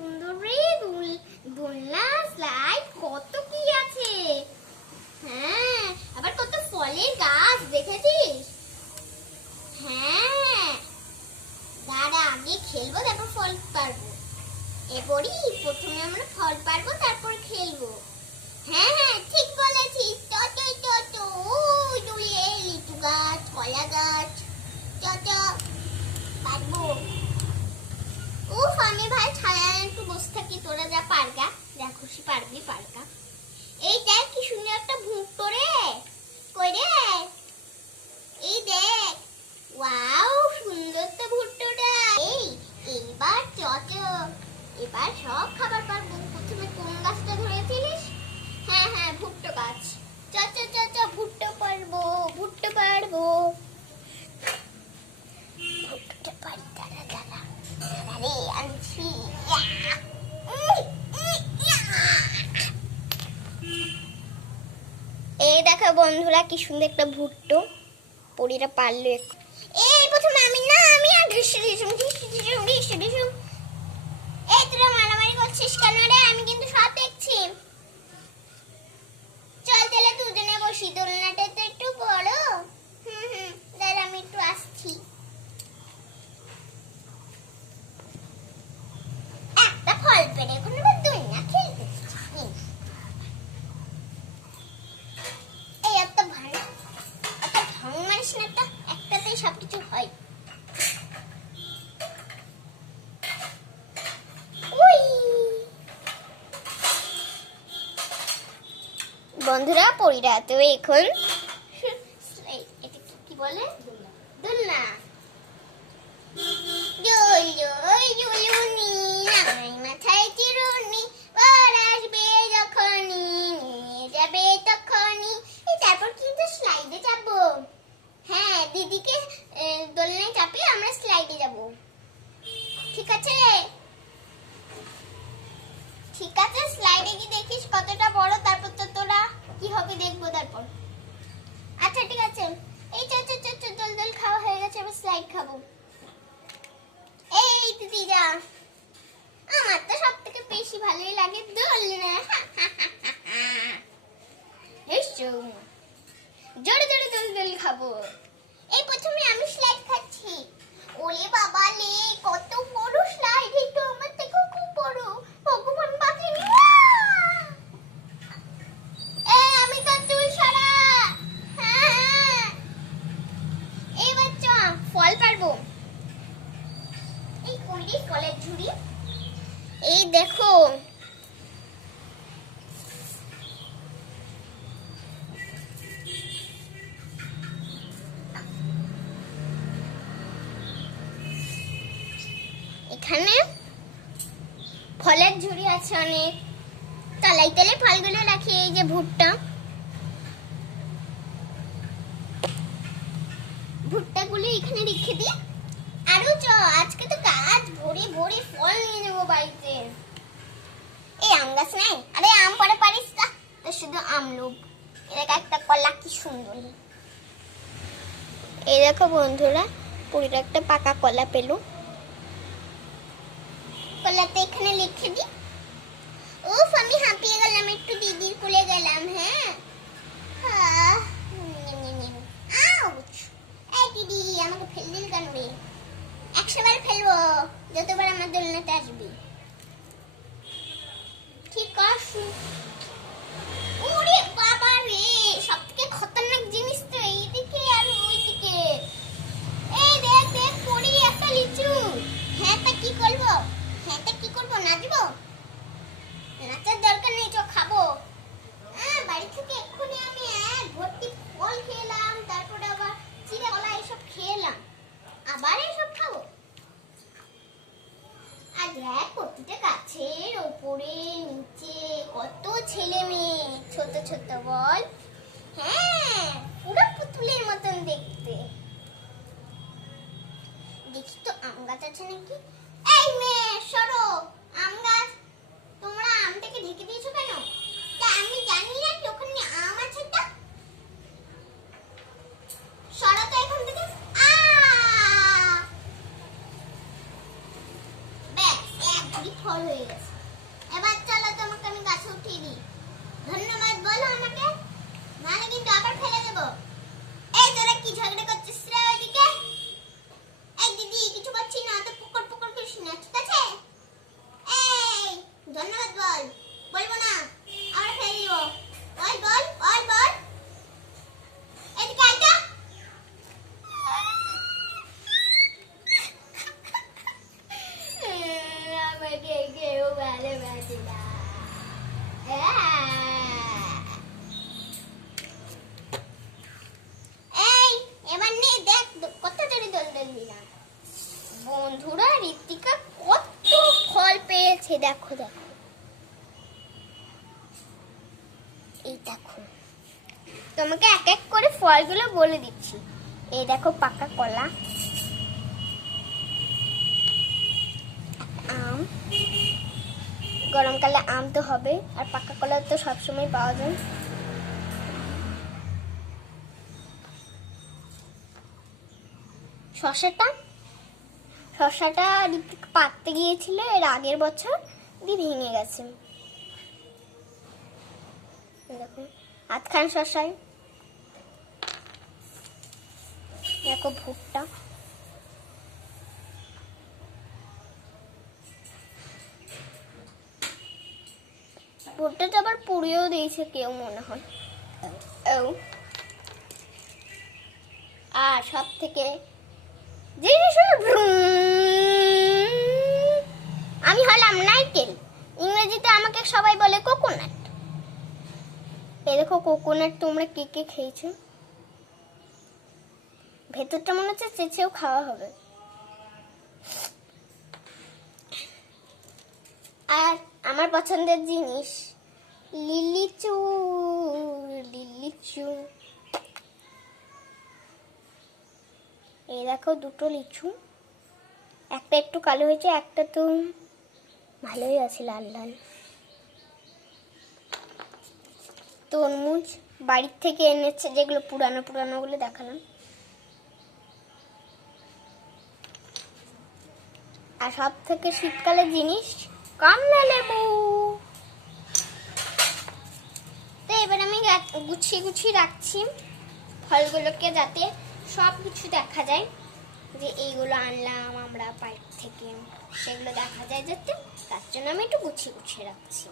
সুন্দর রে দোলনা স্লাইড কত কি আছে। হ্যাঁ, আবার কত ফলের গাছ দেখেছিস? হ্যাঁ, দাঁড়া আগে খেলবো তারপর ফল পারবো। এরপরই প্রথমে আমরা ফল পারবো তারপর খেলবো। হ্যাঁ হ্যাঁ ঠিক বলেছিস। দুলে লিচু গাছ, কলা গাছ, পারবো। উফ, আমি ভাই ছায়া একটু বসে থাকি, তোরা যা পারগা, যা খুশি পারবি পারগা। এই দেখ কি সুন্দর একটা ভুট্টো রে। কই রে? এই দেখ, ওয়াও সুন্দর তো ভুট্টোটা। এইবার এবার সব খাবার পারবো। প্রথমে কোন গাছটা ধরেছিলিস? হ্যাঁ হ্যাঁ ভুট্টো গাছ। ভুট্টো পারবো ভুট্টোটা পারি। দাঁড়া আরে আনছি। এই দেখো বন্ধুরা কি সুন্দর একটা ভুট্টো পরিটা পারলো। এই প্রথমে আমি আর ঢিসুম। এই তোরা মারামারি করছিস কেন রে? আমি কিন্তু সব দেখছি। চল তাহলে দুজনে বসি, দোলনাটা তো একটু বড়। দাঁড়া আমি একটু আসছি। একটা ফল পেরে এখন আবার দোলনা খেলতে। এই এত ভাঙ মারিস না, একটাতেই সবকিছু হয়। বন্ধুরা পরিরা তো এখন এটা কি বলে? দোলনা। মাথায় চিরুনি, বার আসবে যখনই, নিয়ে যাবে তখনই। তারপর কিন্তু স্লাইডে যাবো। হ্যাঁ, দিদিকে দোলনায় চাপিয়ে আমরা স্লাইডে যাব। ঠিক আছে স্লাইডে কি দেখিস কতটা বড়, তারপর তো তোরা কি হবে দেখবো তারপর। আচ্ছা ঠিক আছে। এই দোল খাওয়া হয়ে গেছে, এবার স্লাইড খাবো। এই দিদি যা, আমার তো সব থেকে বেশি ভালোই লাগে দোলনা। জোরে দোল খাবো। এই প্রথমে আমি স্লাইড খাচ্ছি। ওরে বাবা লে, কত বড় স্লাইড! এই তো আমার থেকেও খুব বড়। ভগবান বাঁচানি। আমি তো চুল সারা। হ্যাঁ, এই বাচ্চা ফল পারবো। এই কইরি ফলের ঝুড়ি। এই দেখো এখানে ফলের ঝুড়ি আছে অনেক। তলায় ফলগুলো রাখি। এই যে ভুট্টাগুলো এখানে রেখে দিই। আরো আজকে তো গাছ ভরে ফল নিয়ে যাবো বাড়িতে। এই আম গাছ নাই? আরে আম পরে পারিস না তো, শুধু আম লোভ। এরকম একটা কলা কি সুন্দর। এই দেখো বন্ধুরা পুরো একটা পাকা কলা পেলো। কলাতে এখানে লিখে দি। উফ, আমি হাঁপিয়ে গেলাম, একটু দিদির কোলে গেলাম। হ্যাঁ, এই দিদি আমাকে ফেল দিল কেন রে? 100 বার ফেলবো, যতবার আমার দোলনাতে আসবি। ঠিক আছে। ওরে বাবা রে, সব থেকে খতরনাক জিনিস তো এইদিকে আর ওইদিকে। এই দেখ পড়ি একটা লিচু। হ্যাঁ তা কি করবো? নাচবো? নাচার দরকার নেই, খাবো। বাড়ি থেকে এক্ষুনি আমি ভর্তি ফল খেলাম, তারপরে আবার চিড়ে কলা এসব খেলাম, আবার এসব খাবো। আর দেখ প্রতিটা গাছের ওপরে নিচে কত ছেলে মেয়ে ছোট বল। হ্যাঁ, পুরো পুতুলের মতন দেখতে। দেখি তো আম গাছ আছে নাকি। এই মেয়ে সরো, আম গাছ। তোমরা আমটাকে ঢেকে দিয়েছো কেন? আমি জানি না কি ওখানে আম আছে। সরো তো এখান থেকে। ব্যাস, চারটি ফল হয়ে গেছে। এবার চলো তোমাকে আমি গাছে উঠিয়ে দিই। ধন্যবাদ বলো আমাকে, নাহলে কিন্তু আবার ফেলে দেবো। এই তোরা কি ঝগড়া করছিস রে ওইদিকে? এই দিদি কিছু করছি না, তো পুকুর পুকুর করিস না, ঠিক আছে? এই ধন্যবাদ বল। বলবো না, আবার ফেলে দিব। বল বল বল বল। এদিকে আইটা। আমাকে কেউ ভালোবাসে না। এই এবার নে দেখ কত জোরে দোল দোলবি না। বন্ধুরা ঋতিকা কত ফল পেয়েছে, দেখো দেখো, এই দেখো। তোমাকে এক এক করে ফলগুলো বলে দিচ্ছি। এই দেখো পাকা কলা, আম, গরমকালে আম তো হবে, আর পাকা কলা তো সবসময় পাওয়া যায়। শসাটা ঋতিক পাততে গিয়েছিল এর আগের বছর, দিয়ে ভেঙে গেছে। দেখো আধখান শসায়। দেখো ভুট্টা, ভুট্টাটা আবার পুড়িয়েও দিয়েছে কেউ মনে হয়। আর সব থেকে আমি হলাম নারকেল, ইংরেজিতে আমাকে সবাই বলে কোকোনাট। এই দেখো কোকোনাট তোমরা কে কে খেয়েছো? ভেতরটা মনে হচ্ছে চেঁচেও খাওয়া হবে। আর আমার পছন্দের জিনিস লিচু, লিচু। এই দেখো দুটো লিচু, একটা একটু কালো হয়েছে, একটা তো ভালোই আছে লাল লাল। তরমুজ বাড়ির থেকে এনেছে, যেগুলো পুরানো পুরানো গুলো দেখালাম। আর সব থেকে শীতকালের জিনিস কমলা লেবু। তো এবার আমি গুছিয়ে গুছিয়ে রাখছি ফলগুলোকে, যাতে সব কিছু দেখা যায়, যে এইগুলো আনলাম আমরা পার্ক থেকে, সেগুলো দেখা যায় যাতে, তার জন্য আমি একটু গুছিয়ে গুছিয়ে রাখছি।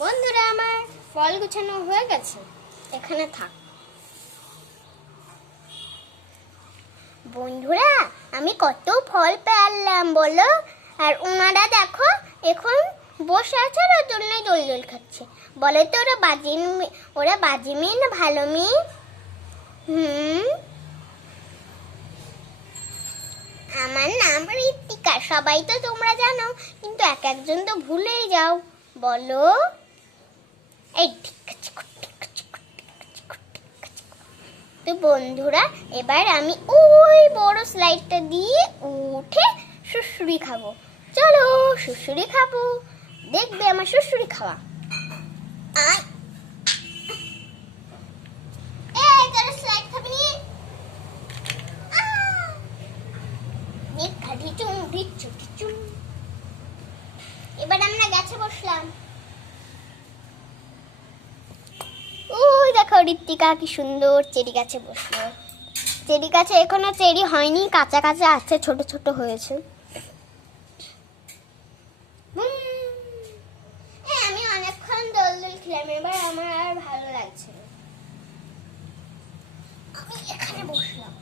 বন্ধুরা আমার ফল গুছানো হয়ে গেছে, এখানে থাক। বন্ধুরা আমি কত ফল পেলাম বলো, আর ওনারা দেখো এখন বসে আছে, ওর জন্যই দোল দোল খাচ্ছে। বলে তো ওরা বাজে মেয়ে না ভালো মেয়ে? আমার নাম ঋতিকা, সবাই তো তোমরা জানো, কিন্তু এক একজন তো ভুলেই যাও। বলো এই তো বন্ধুরা, এবার আমি ওই বড় স্লাইডটা দিয়ে উঠে সুড়সুড়ি খাবো। চলো সুড়সুড়ি খাবো, দেখবে আমার সুড়সুড়ি খাওয়া। এবার আমরা গাছে বসলাম। ওই দেখো ঋতিকা কি সুন্দর চেরি গাছে বসলো। চেরি গাছে এখনো চেরি হয়নি, কাঁচা কাঁচা আছে, ছোট ছোট হয়েছে। আমি অনেকক্ষণ দোল দোল খেলাম, এবার আমার আর ভালো লাগছে না, আমি এখানে বসলাম।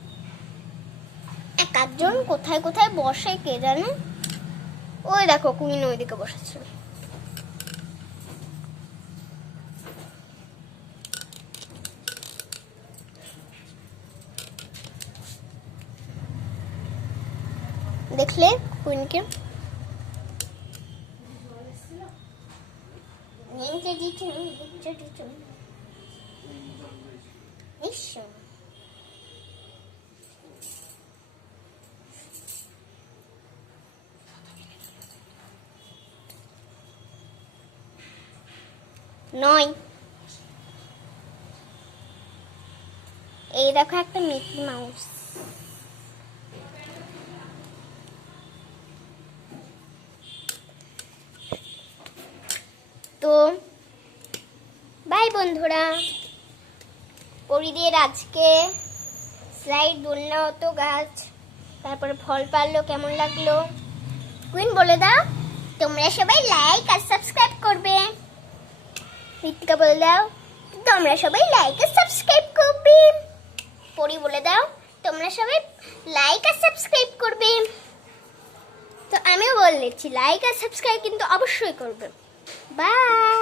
এক একজন কোথায় কোথায় বসে কে জানে। ওই দেখো কুইন ওইদিকে বসেছে। দেখলে কুইনকে? নয়, এই দেখো একটা মিকি মাউস। তো বাই বন্ধুরা, পরিদের আজকে স্লাইড দোলনা হতো গাছ, তারপরে ফল পারলো, কেমন লাগলো কুইন বলে দাও। তোমরা সবাই লাইক আর সাবস্ক্রাইব করবে। ঋতিকা বলে দাও তোমরা সবাই লাইক আর সাবস্ক্রাইব করবে। পরি বলে দাও তোমরা সবাই লাইক আর সাবস্ক্রাইব করবে। তো আমিও বলে দিচ্ছি লাইক আর সাবস্ক্রাইব কিন্তু অবশ্যই করবে। বাই।